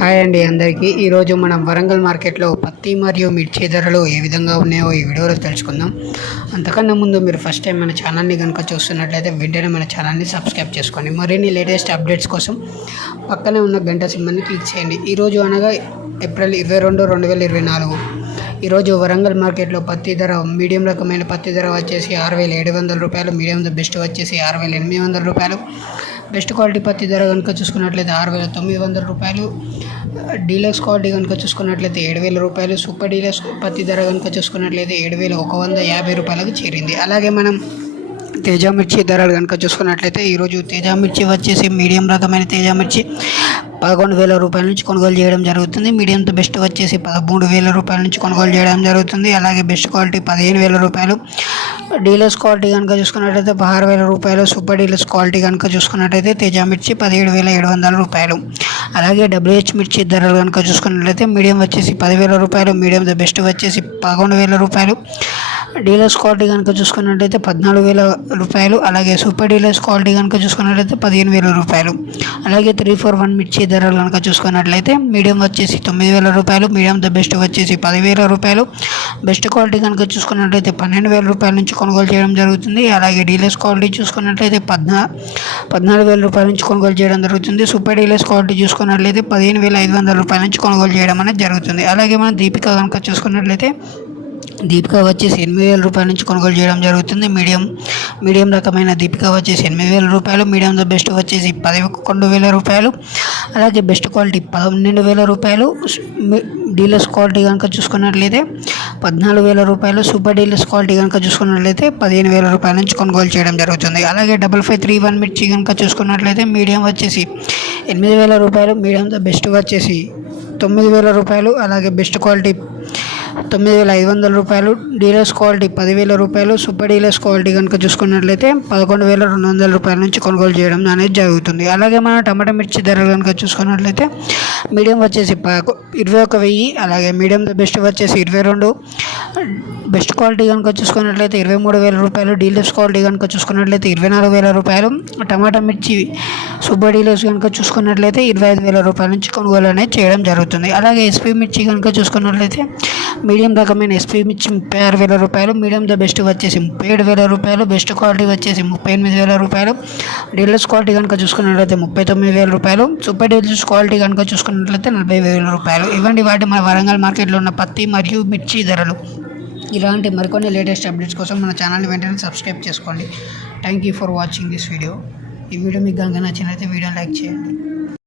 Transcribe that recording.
Hi అండి అందరికీ. ఈరోజు మనం వరంగల్ మార్కెట్లో పత్తి మరియు మిర్చి ధరలు ఏ విధంగా ఉన్నాయో ఈ వీడియోలో తెలుసుకుందాం. అంతకన్నా ముందు మీరు ఫస్ట్ టైం మన ఛానల్ని కనుక చూస్తున్నట్లయితే వెంటనే మన ఛానల్ని సబ్స్క్రైబ్ చేసుకోండి. మరిన్ని లేటెస్ట్ అప్డేట్స్ కోసం పక్కనే ఉన్న గంట సింబల్ని క్లిక్ చేయండి. ఈరోజు అనగా ఏప్రిల్ 22, 2024. ఈరోజు వరంగల్ మార్కెట్లో పత్తి ధర మీడియం రకమైన పత్తి ధర వచ్చేసి 6,700 రూపాయలు, మీడియం బెస్ట్ వచ్చేసి 6,800 రూపాయలు. బెస్ట్ క్వాలిటీ పత్తి ధర కనుక చూసుకున్నట్లయితే 6,900 రూపాయలు. డీలక్స్ క్వాలిటీ కనుక చూసుకున్నట్లయితే 7,000 రూపాయలు. సూపర్ డీలక్స్ పత్తి ధర కనుక చూసుకున్నట్లయితే 7,150 రూపాయలకు చేరింది. అలాగే మనం తేజ మిర్చి ధరలు కనుక చూసుకున్నట్లయితే ఈరోజు తేజ మిర్చి వచ్చేసి మీడియం రకమైన తేజ మిర్చి 11,000 రూపాయల నుంచి కొనుగోలు చేయడం జరుగుతుంది. మీడియం బెస్ట్ వచ్చేసి 13,000 రూపాయల నుంచి కొనుగోలు చేయడం జరుగుతుంది. అలాగే బెస్ట్ క్వాలిటీ 15,000 రూపాయలు. డీలక్స్ క్వాలిటీ కనుక చూసుకున్నట్లయితే 16,000 రూపాయలు. సూపర్ డీలక్స్ క్వాలిటీ కనుక చూసుకున్నట్లయితే తేజ మిర్చి 17,700 రూపాయలు. అలాగే WH మిర్చి ధరలు కనుక చూసుకున్నట్లయితే మీడియం వచ్చేసి 10,000 రూపాయలు, మీడియం బెస్ట్ వచ్చేసి 11,000 రూపాయలు. డీలక్స్ క్వాలిటీ కనుక చూసుకున్నట్లయితే 14,000 రూపాయలు. అలాగే సూపర్ డీలక్స్ క్వాలిటీ కనుక చూసుకున్నట్లయితే 15,000 రూపాయలు. అలాగే 341 మిర్చి ధరలు కనుక చూసుకున్నట్లయితే మీడియం వచ్చేసి 9,000 రూపాయలు, మీడియం బెస్ట్ వచ్చేసి 10,000 రూపాయలు. బెస్ట్ క్వాలిటీ కనుక చూసుకున్నట్లయితే 12,000 రూపాయల నుంచి కొనుగోలు చేయడం జరుగుతుంది. అలాగే డీలక్స్ క్వాలిటీ చూసుకున్నట్లయితే 14,000 రూపాయల నుంచి కొనుగోలు చేయడం జరుగుతుంది. సూపర్ డీలక్స్ క్వాలిటీ చూసుకున్నట్లయితే 15,500 రూపాయల నుంచి కొనుగోలు చేయడం అనేది జరుగుతుంది. అలాగే మనం దీపిక కనుక చూసుకున్నట్లయితే దీపిక వచ్చేసి 8,000 రూపాయల నుంచి కొనుగోలు చేయడం జరుగుతుంది. మీడియం రకమైన దీపిక వచ్చేసి 8,000 రూపాయలు, మీడియం బెస్ట్ వచ్చేసి 11,000 రూపాయలు. అలాగే బెస్ట్ క్వాలిటీ 12,000 రూపాయలు. డీలక్స్ క్వాలిటీ కనుక చూసుకున్నట్లయితే 14,000 రూపాయలు. సూపర్ డీలక్స్ క్వాలిటీ కనుక చూసుకున్నట్లయితే 15,000 రూపాయల నుంచి కొనుగోలు చేయడం జరుగుతుంది. అలాగే 5531 మిర్చి కనుక చూసుకున్నట్లయితే మీడియం వచ్చేసి 8,000 రూపాయలు, మీడియం బెస్ట్ వచ్చేసి 9,000 రూపాయలు. అలాగే బెస్ట్ క్వాలిటీ 9,500 రూపాయలు. డీలక్స్ క్వాలిటీ 10,000 రూపాయలు. సూపర్ డీలక్స్ క్వాలిటీ కనుక చూసుకున్నట్లయితే 11,200 రూపాయల నుంచి కొనుగోలు చేయడం అనేది జరుగుతుంది. అలాగే మన టమాటా మిర్చి ధరలు కనుక చూసుకున్నట్లయితే మీడియం వచ్చేసి 21,000, అలాగే మీడియం బెస్ట్ వచ్చేసి 22. బెస్ట్ క్వాలిటీ కనుక చూసుకున్నట్లయితే 23,000 రూపాయలు. డీలక్స్ క్వాలిటీ కనుక చూసుకున్నట్లయితే 24,000 రూపాయలు. టమాటా మిర్చి సూపర్ డీలక్స్ కనుక చూసుకున్నట్లయితే 25,000 రూపాయల నుంచి కొనుగోలు అనేది చేయడం జరుగుతుంది. అలాగే ఎస్పీ మిర్చి కనుక చూసుకున్నట్లయితే మీడియం రకమైన ఎస్పీ మిర్చి 36,000 రూపాయలు, మీడియం బెస్ట్ వచ్చేసి 37,000 రూపాయలు. బెస్ట్ క్వాలిటీ వచ్చేసి 38,000 రూపాయలు. డీలక్స్ క్వాలిటీ కనుక చూసుకున్నట్లయితే 39,000 రూపాయలు. సూపర్ డీలక్స్ క్వాలిటీ కనుక చూసుకున్నట్లయితే 40,000 రూపాయలు. ఇవ్వండి వాటి మన వరంగల్ మార్కెట్లో ఉన్న పత్తి మరియు మిర్చి ధరలు. ఇలాంటి మరికొన్ని లేటెస్ట్ అప్డేట్స్ కోసం మన ఛానల్ని వెంటనే సబ్స్క్రైబ్ చేసుకోండి. Thank you for watching this video. ఈ వీడియో మీకు కనుక నచ్చినట్లయితే వీడియోని లైక్ చేయండి.